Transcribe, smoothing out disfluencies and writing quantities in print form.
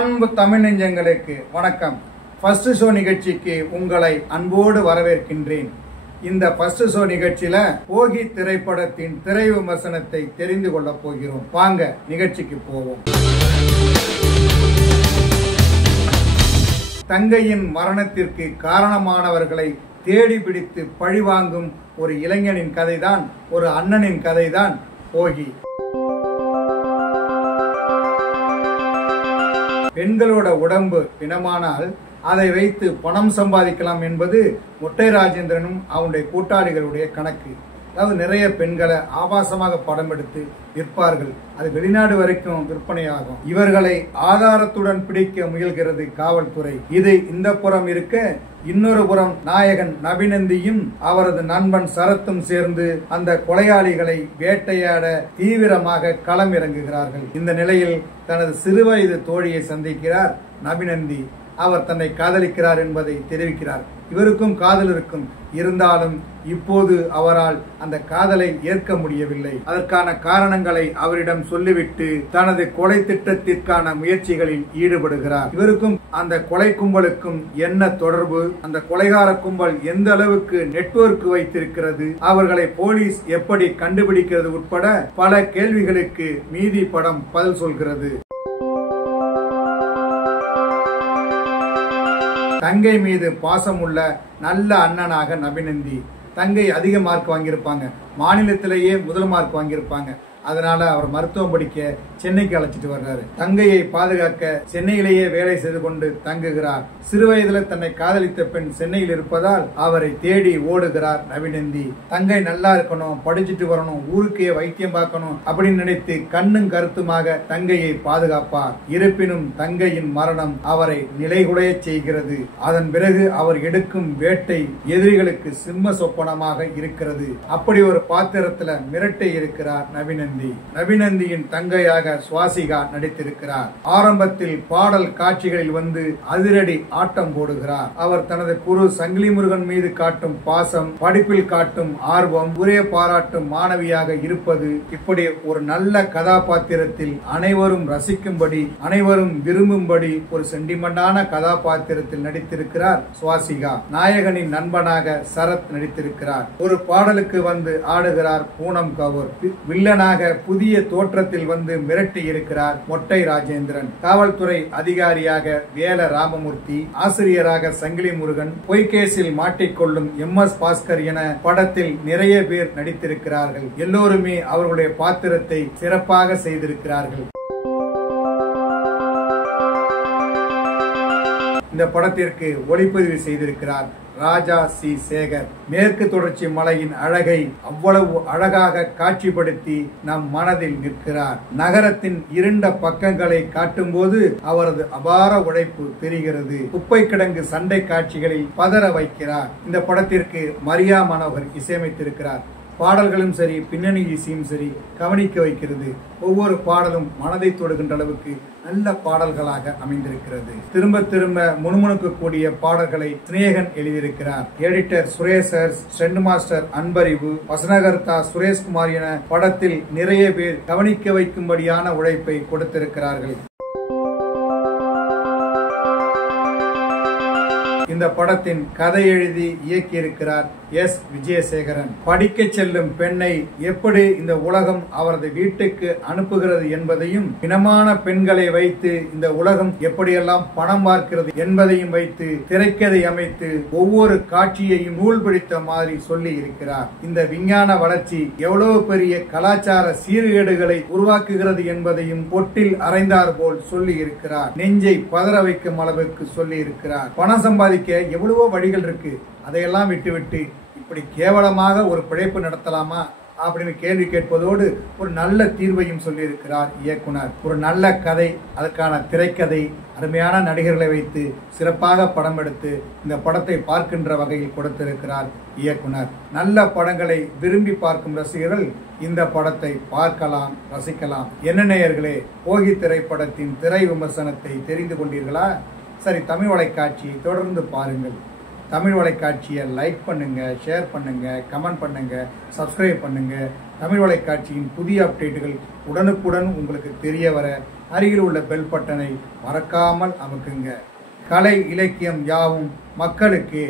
அன்பு தமிழ் நெஞ்சங்களுக்கு வணக்கம். ஃபர்ஸ்ட் ஷோ நிகழ்ச்சிக்கு உங்களை அன்போடு வரவேற்கின்றேன். இந்த ஃபர்ஸ்ட் ஷோ நிகழ்ச்சியில போகி திரைப்படத்தின் திரை விமர்சனத்தை தெரிந்து கொள்ள போகிறோம். வாங்க நிகழ்ச்சிக்கு போவோம். தங்கையின் மரணத்திற்கு காரணமானவர்களை தேடி பிடித்து பழிவாங்கும் ஒரு இளைஞனின் கதைதான், ஒரு அண்ணனின் கதைதான் போகி. பெண்களோட உடம்பு பிணமானால் அதை வைத்து பணம் சம்பாதிக்கலாம் என்பது மொட்டை ராஜேந்திரனும் அவனுடைய கூட்டாளிகளுடைய கணக்கு. அதாவது நிறைய பெண்களை ஆபாசமாக படம் எடுத்து விற்பார்கள். அது வெளிநாடு வரைக்கும் விற்பனையாகும். இவர்களை ஆதாரத்துடன் பிடிக்க முயல்கிறது காவல்துறை. இது இந்த புறம் இருக்க, இன்னொரு புறம் நாயகன் நபிநந்தியும் அவரது நண்பன் சரத்தும் சேர்ந்து அந்த கொலையாளிகளை வேட்டையாட தீவிரமாக களம் இறங்குகிறார்கள். இந்த நிலையில் தனது சிறுவயது தோழியை சந்திக்கிறார் நபிநந்தி. அவர் தன்னை காதலிக்கிறார் என்பதை தெரிவிக்கிறார். இவருக்கும் காதல் இருக்கும். இருந்தாலும் இப்போது அவரால் அந்த காதலை ஏற்க முடியவில்லை. அதற்கான காரணங்களை அவரிடம் சொல்லிவிட்டு தனது கொலை திட்டத்திற்கான முயற்சிகளில் ஈடுபடுகிறார். இவருக்கும் அந்த கொலை கும்பலுக்கும் என்ன தொடர்பு, அந்த கொலைகார கும்பல் எந்த அளவுக்கு நெட்வொர்க் வைத்திருக்கிறது, அவர்களை போலீஸ் எப்படி கண்டுபிடிக்கிறது உட்பட பல கேள்விகளுக்கு மீதி படம் பதில் சொல்கிறது. தங்கை மீது பாசமுள்ள நல்ல அண்ணனாக நபிநந்தி. தங்கை அதிக மார்க் வாங்கியிருப்பாங்க, மாநிலத்திலேயே முதல் மார்க் வாங்கியிருப்பாங்க. அதனால அவர் மருத்துவம் படிக்க சென்னைக்கு அழைச்சிட்டு வர்றாரு. தங்கையை பாதுகாக்க சென்னையிலேயே வேலை செய்து கொண்டு தங்குகிறார். சிறு வயதுல தன்னை காதலித்த பெண் சென்னையில் இருப்பதால் அவரை தேடி ஓடுகிறார் நபிநந்தி. தங்கை நல்லா இருக்கணும், படிச்சுட்டு வரணும், ஊருக்கே வைத்தியம் பார்க்கணும் அப்படின்னு நினைத்து கண்ணும் கருத்துமாக தங்கையை பாதுகாப்பார். இருப்பினும் தங்கையின் மரணம் அவரை நிலைகுலைய செய்கிறது. அதன் பிறகு அவர் எடுக்கும் வேட்டை எதிரிகளுக்கு சிம்ம சொப்பனமாக இருக்கிறது. அப்படி ஒரு பாத்திரத்துல மிரட்டை இருக்கிறார் நபிநந்தி. நபிநந்தியின் தங்கையாக சுவாசிகா நடித்திருக்கிறார். ஆரம்பத்தில் பாடல் காட்சிகளில் வந்து அதிரடி ஆட்டம் போடுகிறார். அவர் தனது குரு சங்கிலி முருகன் மீது காட்டும் பாசம், படிப்பில் காட்டும் ஆர்வம், ஒரே பாராட்டும் மாணவியாக இருப்பது, இப்படி ஒரு நல்ல கதாபாத்திரத்தில் அனைவரும் ரசிக்கும்படி, அனைவரும் விரும்பும்படி ஒரு சென்டிமெண்டான கதாபாத்திரத்தில் நடித்திருக்கிறார் சுவாசிகா. நாயகனின் நண்பனாக சரத் நடித்திருக்கிறார். ஒரு பாடலுக்கு வந்து ஆடுகிறார் பூனம் கவுர். வில்லனாக புதிய தோற்றத்தில் வந்து மிரட்டி இருக்கிறார் மொட்டை ராஜேந்திரன். காவல்துறை அதிகாரியாக வேல ராமமூர்த்தி, ஆசிரியராக சங்கிலி முருகன், பொய்கேசில் மாட்டிக்கொள்ளும் MS பாஸ்கர் என படத்தில் நிறைய பேர் நடித்திருக்கிறார்கள். எல்லோருமே அவர்களுடைய பாத்திரத்தை சிறப்பாக செய்திருக்கிறார்கள். இந்த படத்திற்கு ஒளிப்பதிவு செய்திருக்கிறார் ராஜா சி சேகர். மேற்கு தொடர்ச்சி மலையின் அழகை அவ்வளவு அழகாக காட்சிப்படுத்தி நம் மனதில் நிற்கிறார். நகரத்தின் இருண்ட பக்கங்களை காட்டும் போது அவரது அபார உழைப்பு தெரிகிறது. குப்பை கிடங்கு சண்டை காட்சிகளில் பதற வைக்கிறார். இந்த படத்திற்கு மரியா மனோகர் இசையமைத்திருக்கிறார். பாடல்களும் சரி, பின்னணி இசையும் சரி கவனிக்க வைக்கிறது. ஒவ்வொரு பாடலும் மனதை தொடுகின்ற அளவுக்கு நல்ல பாடல்களாக அமைந்திருக்கிறது. திரும்ப திரும்ப முணுமுணுக்கக்கூடிய பாடல்களை சிநேகன் எழுதியிருக்கிறார். Editor சுரேஷர், stunt master Anbariv, வசனகர்த்தா Sureshkumar என படத்தில் நிறைய பேர் கவனிக்க வைக்கும்படியான உழைப்பை கொடுத்திருக்கிறார்கள். இந்த படத்தின் கதை எழுதி இயக்கியிருக்கிறார் S. விஜயசேகரன். படிக்க செல்லும் பெண்ணை எப்படி இந்த உலகம் அவரது வீட்டுக்கு அனுப்புகிறது என்பதையும், பிணமான பெண்களை வைத்து இந்த உலகம் எப்படியெல்லாம் பணம் பார்க்கிறது என்பதையும் வைத்து திரைக்கதை அமைத்து ஒவ்வொரு காட்சியையும் நூல் பிடித்த மாதிரி சொல்லி இருக்கிறார். இந்த விஞ்ஞான வளர்ச்சி எவ்வளவு பெரிய கலாச்சார சீர்கேடுகளை உருவாக்குகிறது என்பதையும் பொட்டில் அரைந்தார் போல் சொல்லி இருக்கிறார். நெஞ்சை பதற வைக்கும் அளவுக்கு சொல்லி இருக்கிறார். பணம் சம்பாதிக்க எவ்வளவோ வழிகள் இருக்கு, அதையெல்லாம் விட்டுவிட்டு இப்படி கேவலமாக ஒரு பிழைப்பு நடத்தலாமா அப்படின்னு கேள்வி கேட்பதோடு ஒரு நல்ல தீர்வையும் சொல்லி இருக்கிறார் இயக்குனர். ஒரு நல்ல கதை, அதற்கான திரைக்கதை, அருமையான நடிகர்களை வைத்து சிறப்பாக படம் எடுத்து இந்த படத்தை பார்க்கின்ற வகையில் கொடுத்திருக்கிறார் இயக்குனர். நல்ல படங்களை விரும்பி பார்க்கும் ரசிகர்கள் இந்த படத்தை பார்க்கலாம், ரசிக்கலாம். என்ன நேயர்களே, போகி திரைப்படத்தின் திரை விமர்சனத்தை தெரிந்து கொண்டீர்களா? சரி, தமிழ் வலைக்காட்சியை தொடர்ந்து பாருங்கள். தமிழ் வலைக்காட்சியை லைக் பண்ணுங்க, ஷேர் பண்ணுங்க, கமெண்ட் பண்ணுங்க, சப்ஸ்கிரைப் பண்ணுங்க. தமிழ் வலைக்காட்சியின் புதிய அப்டேட்டுகள் உடனுக்குடன் உங்களுக்கு தெரிய வர அருகில் உள்ள பெல் பட்டனை மறக்காமல் அமுக்குங்க. கலை இலக்கியம் யாவும் மக்களுக்கு.